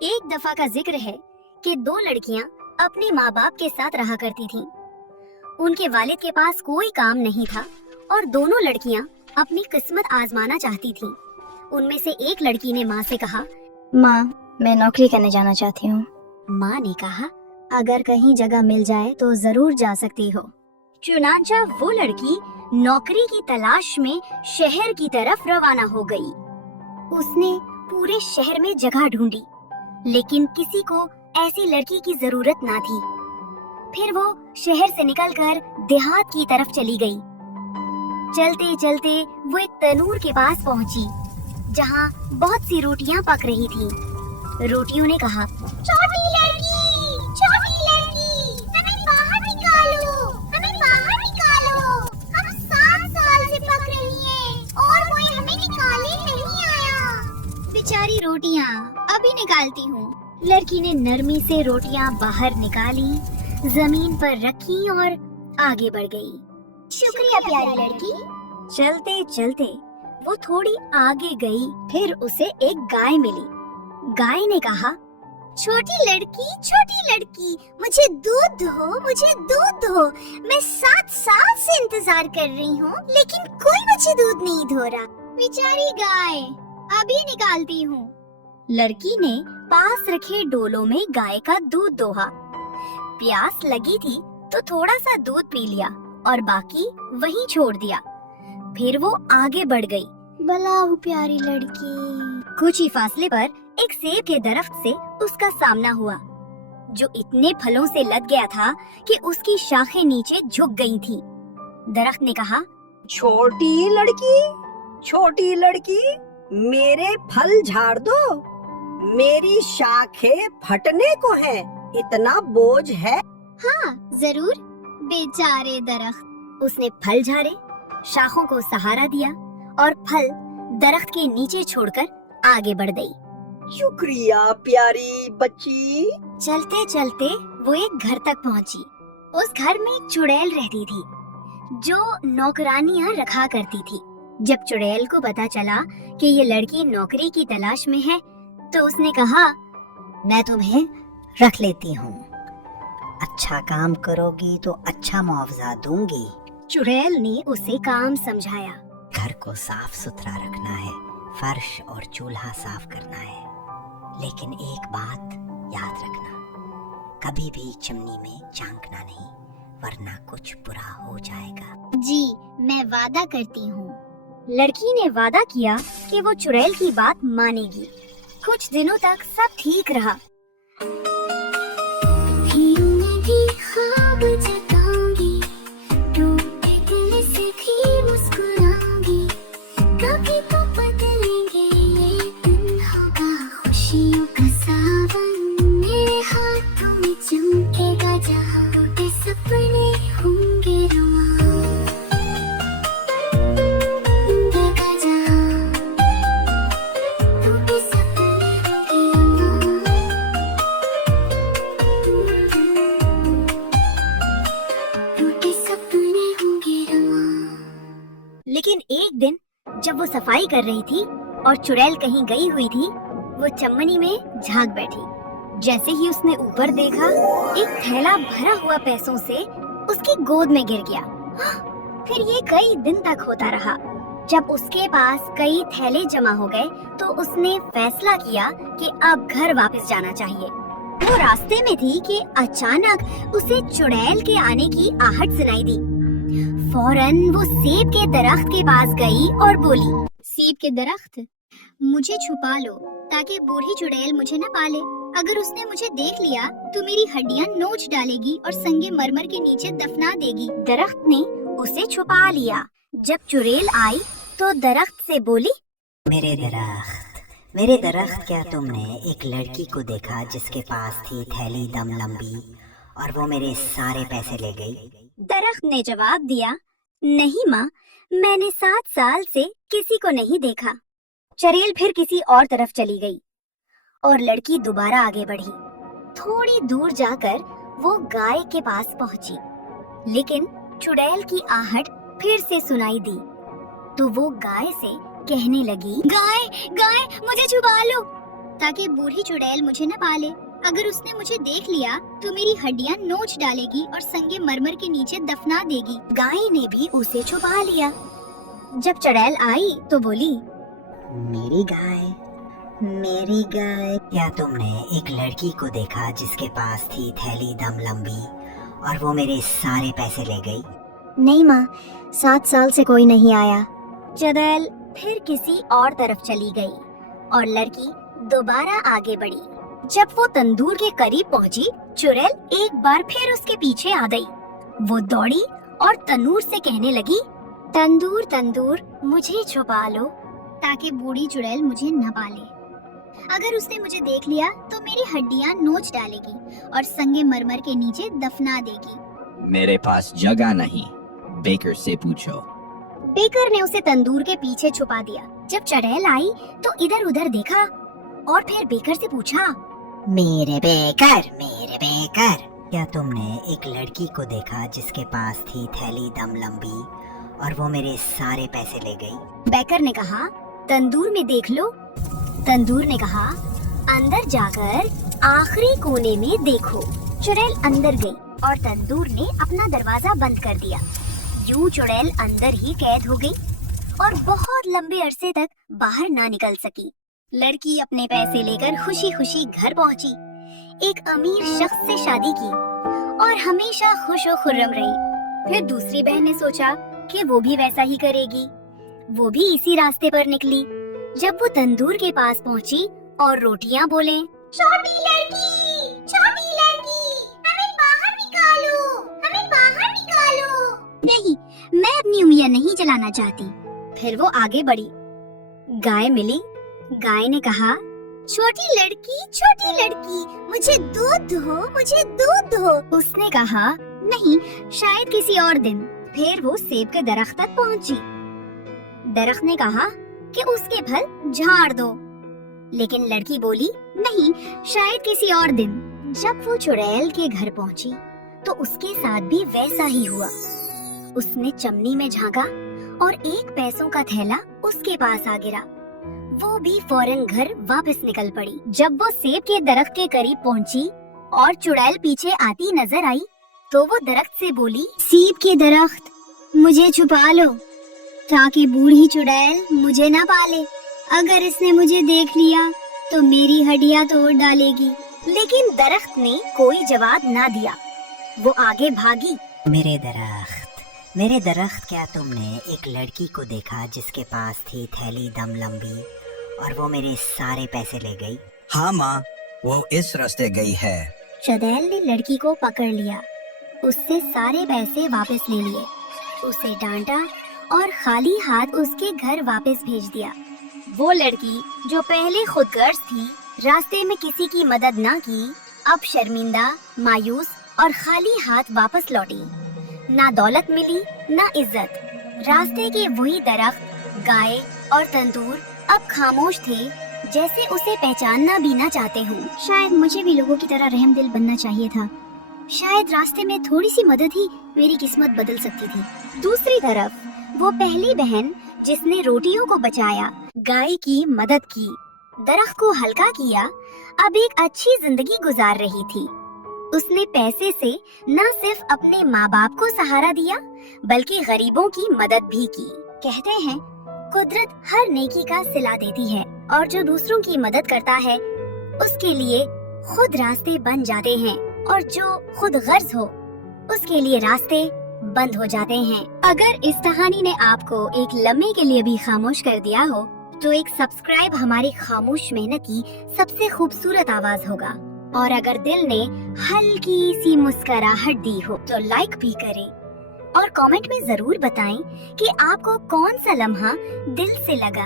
ایک دفعہ کا ذکر ہے کہ دو لڑکیاں اپنے ماں باپ کے ساتھ رہا کرتی تھیں۔ ان کے والد کے پاس کوئی کام نہیں تھا اور دونوں لڑکیاں اپنی قسمت آزمانا چاہتی تھیں۔ ان میں سے ایک لڑکی نے ماں سے کہا، ماں میں نوکری کرنے جانا چاہتی ہوں۔ ماں نے کہا، اگر کہیں جگہ مل جائے تو ضرور جا سکتی ہو۔ چنانچہ وہ لڑکی نوکری کی تلاش میں شہر کی طرف روانہ ہو گئی۔ اس نے پورے شہر میں جگہ ڈھونڈی لیکن کسی کو ایسی لڑکی کی ضرورت نہ تھی۔ پھر وہ شہر سے نکل کر دیہات کی طرف چلی گئی۔ چلتے چلتے وہ ایک تنور کے پاس پہنچی جہاں بہت سی روٹیاں پک رہی تھیں۔ روٹیوں نے کہا، چھوٹی لڑکی، ہمیں باہر نکالو، ہم 7 سال سے پک رہی ہیں اور کوئی ہمیں نکالے نہیں آیا۔ بیچاری روٹیاں ابھی نکالتی ہوں۔ لڑکی نے نرمی سے روٹیاں باہر نکالی، زمین پر رکھی اور آگے بڑھ گئی۔ شکریہ پیاری لڑکی۔ چلتے چلتے وہ تھوڑی آگے گئی، پھر اسے ایک گائے ملی۔ گائے نے کہا، چھوٹی لڑکی، مجھے دودھ دو، میں 7 سال سے انتظار کر رہی ہوں لیکن کوئی مجھے دودھ نہیں دو رہا۔ بیچاری گائے، ابھی نکالتی ہوں۔ لڑکی نے پاس رکھے ڈولوں میں گائے کا دودھ دوہا۔ پیاس لگی تھی تو تھوڑا سا دودھ پی لیا اور باقی وہیں چھوڑ دیا۔ پھر وہ آگے بڑھ گئی۔ بلاؤ پیاری لڑکی۔ کچھ ہی فاصلے پر ایک سیب کے درخت سے اس کا سامنا ہوا جو اتنے پھلوں سے لد گیا تھا کہ اس کی شاخیں نیچے جھک گئی تھی۔ درخت نے کہا، چھوٹی لڑکی میرے پھل جھاڑ دو، میری شاخیں پھٹنے کو ہے، اتنا بوجھ ہے۔ ہاں ضرور بیچارے درخت۔ اس نے پھل جھاڑے، شاخوں کو سہارا دیا اور پھل درخت کے نیچے چھوڑ کر آگے بڑھ گئی۔ شکریہ پیاری بچی۔ چلتے چلتے وہ ایک گھر تک پہنچی۔ اس گھر میں ایک چڑیل رہتی تھی جو نوکرانیاں رکھا کرتی تھی۔ جب چڑیل کو پتا چلا کہ یہ لڑکی نوکری کی تلاش میں ہے تو اس نے کہا، میں تمہیں رکھ لیتی ہوں، اچھا کام کرو گی تو اچھا معاوضہ دوں گی۔ چڑیل نے اسے کام سمجھایا۔ گھر کو صاف ستھرا رکھنا ہے، فرش اور چولہا صاف کرنا ہے، لیکن ایک بات یاد رکھنا، کبھی بھی چمنی میں جھانکنا نہیں ورنہ کچھ برا ہو جائے گا۔ جی میں وعدہ کرتی ہوں۔ لڑکی نے وعدہ کیا کہ وہ چڑیل کی بات مانے گی۔ کچھ دنوں تک سب ٹھیک رہا۔ لیکن ایک دن جب وہ صفائی کر رہی تھی اور چڑیل کہیں گئی ہوئی تھی، وہ چمنی میں جھانک بیٹھی۔ جیسے ہی اس نے اوپر دیکھا، ایک تھیلا بھرا ہوا پیسوں سے اس کی گود میں گر گیا۔ پھر یہ کئی دن تک ہوتا رہا۔ جب اس کے پاس کئی تھیلے جمع ہو گئے تو اس نے فیصلہ کیا کہ اب گھر واپس جانا چاہیے۔ وہ راستے میں تھی کہ اچانک اسے چڑیل کے آنے کی آہٹ سنائی دی۔ فوراً وہ سیب کے درخت کے پاس گئی اور بولی، سیب کے درخت، مجھے چھپا لو تاکہ بوڑھی چڑیل مجھے نہ پالے۔ اگر اس نے مجھے دیکھ لیا تو میری ہڈیاں نوچ ڈالے گی اور سنگ مرمر کے نیچے دفنا دے گی۔ درخت نے اسے چھپا لیا۔ جب چڑیل آئی تو درخت سے بولی، میرے درخت، کیا تم نے ایک لڑکی کو دیکھا جس کے پاس تھی تھیلی دم لمبی اور وہ میرے سارے پیسے لے گئی؟ درخت نے جواب دیا، نہیں ماں، میں نے 7 سال سے کسی کو نہیں دیکھا۔ چڑیل پھر کسی اور طرف چلی گئی اور لڑکی دوبارہ آگے بڑھی۔ تھوڑی دور جا کر وہ گائے کے پاس پہنچی، لیکن چڑیل کی آہٹ پھر سے سنائی دی تو وہ گائے سے کہنے لگی، گائے مجھے چھپا لو۔ ताकि बूढ़ी चुड़ैल मुझे न पाले। अगर उसने मुझे देख लिया तो मेरी हड्डियां नोच डालेगी और संगे मरमर के नीचे दफना देगी। गाय ने भी उसे छुपा लिया। जब चुड़ैल आई तो बोली, मेरी गाय, मेरी गाय, क्या तुमने एक लड़की को देखा जिसके पास थी थैली दम लंबी और वो मेरे सारे पैसे ले गई? नहीं माँ, 7 साल से कोई नहीं आया। चुड़ैल फिर किसी और तरफ चली गई और लड़की दोबारा आगे बढ़ी। जब वो तंदूर के करीब पहुंची, चुड़ैल एक बार फिर उसके पीछे आ गई। वो दौड़ी और तंदूर से कहने लगी, तंदूर तंदूर मुझे छुपा लो ताकि बूढ़ी चुड़ैल मुझे न पाले। अगर उसने मुझे देख लिया तो मेरी हड्डियां नोच डालेगी और संगे मरमर के नीचे दफना देगी। मेरे पास जगह नहीं, बेकर से पूछो। बेकर ने उसे तंदूर के पीछे छुपा दिया। जब चुड़ैल आई तो इधर उधर देखा और फिर बेकर से पूछा, मेरे बेकर, क्या तुमने एक लड़की को देखा जिसके पास थी थैली दम लंबी और वो मेरे सारे पैसे ले गई? बेकर ने कहा, तंदूर में देख लो। तंदूर ने कहा, अंदर जाकर आखिरी कोने में देखो। चुड़ैल अंदर गई और तंदूर ने अपना दरवाजा बंद कर दिया। यूं चुड़ैल अंदर ही कैद हो गई और बहुत लंबे अरसे तक बाहर ना निकल सकी। लड़की अपने पैसे लेकर खुशी खुशी घर पहुंची। एक अमीर शख्स से शादी की और हमेशा खुश और खुर्रम रही। फिर दूसरी बहन ने सोचा कि वो भी वैसा ही करेगी। वो भी इसी रास्ते पर निकली। जब वो तंदूर के पास पहुंची और रोटियां बोले, छोटी लड़की, हमें बाहर निकालो, हमें बाहर निकालो। नहीं, मैं अपनी उंगलियां नहीं जलाना चाहती। फिर वो आगे बढ़ी। गाय मिली। गाय ने कहा, छोटी लड़की, मुझे दूध दो। उसने कहा, नहीं, शायद किसी और दिन। फिर वो सेब के दरख्त तक पहुंची। दरख्त ने कहा कि उसके फल झाड़ दो, लेकिन लड़की बोली, नहीं, शायद किसी और दिन। जब वो चुड़ैल के घर पहुंची तो उसके साथ भी वैसा ही हुआ। उसने चमनी में झांका और एक पैसों का थैला उसके पास आ गिरा। वो भी फौरन घर वापस निकल पड़ी। जब वो सेब के दरख्त के करीब पहुंची और चुड़ैल पीछे आती नजर आई तो वो दरख्त से बोली, सेब के दरख्त, मुझे छुपा लो ताकि बूढ़ी चुड़ैल मुझे ना पाले। अगर इसने मुझे देख लिया तो मेरी हड्डियां तोड़ डालेगी। लेकिन दरख्त ने कोई जवाब ना दिया। वो आगे भागी। मेरे दरख्त, क्या तुमने एक लड़की को देखा जिसके पास थी थैली दम लंबी और वो मेरे सारे पैसे ले गई? हाँ माँ, वो इस रास्ते गई है। चुड़ैल ने लड़की को पकड़ लिया, उससे सारे पैसे वापस ले लिए, उसे डांटा और खाली हाथ उसके घर वापस भेज दिया। वो लड़की जो पहले खुदगर्ज थी, रास्ते में किसी की मदद ना की, अब शर्मिंदा, मायूस और खाली हाथ वापस लौटी। ना दौलत मिली, ना इज्जत। रास्ते के वही दरख्त, गाय और तंदूर अब खामोश थे, जैसे उसे पहचानना भी ना चाहते हों। शायद मुझे भी लोगों की तरह रहमदिल बनना चाहिए था। शायद रास्ते में थोड़ी सी मदद ही मेरी किस्मत बदल सकती थी। दूसरी तरफ वो पहली बहन जिसने रोटियों को बचाया, गाय की मदद की, दरख्त को हल्का किया, अब एक अच्छी जिंदगी गुजार रही थी। उसने पैसे से न सिर्फ अपने माँ बाप को सहारा दिया बल्कि गरीबों की मदद भी की। कहते हैं, कुदरत हर नेकी का सिला देती है और जो दूसरों की मदद करता है उसके लिए खुद रास्ते बन जाते हैं और जो खुद गर्ज हो उसके लिए रास्ते बंद हो जाते हैं। अगर इस कहानी ने आपको एक लम्हे के लिए भी खामोश कर दिया हो तो एक सब्सक्राइब हमारी खामोश मेहनत की सबसे खूबसूरत आवाज होगा। और अगर दिल ने हल्की सी मुस्कुराहट दी हो तो लाइक भी करें और कमेंट में जरूर बताएं कि आपको कौन सा लम्हा दिल से लगा।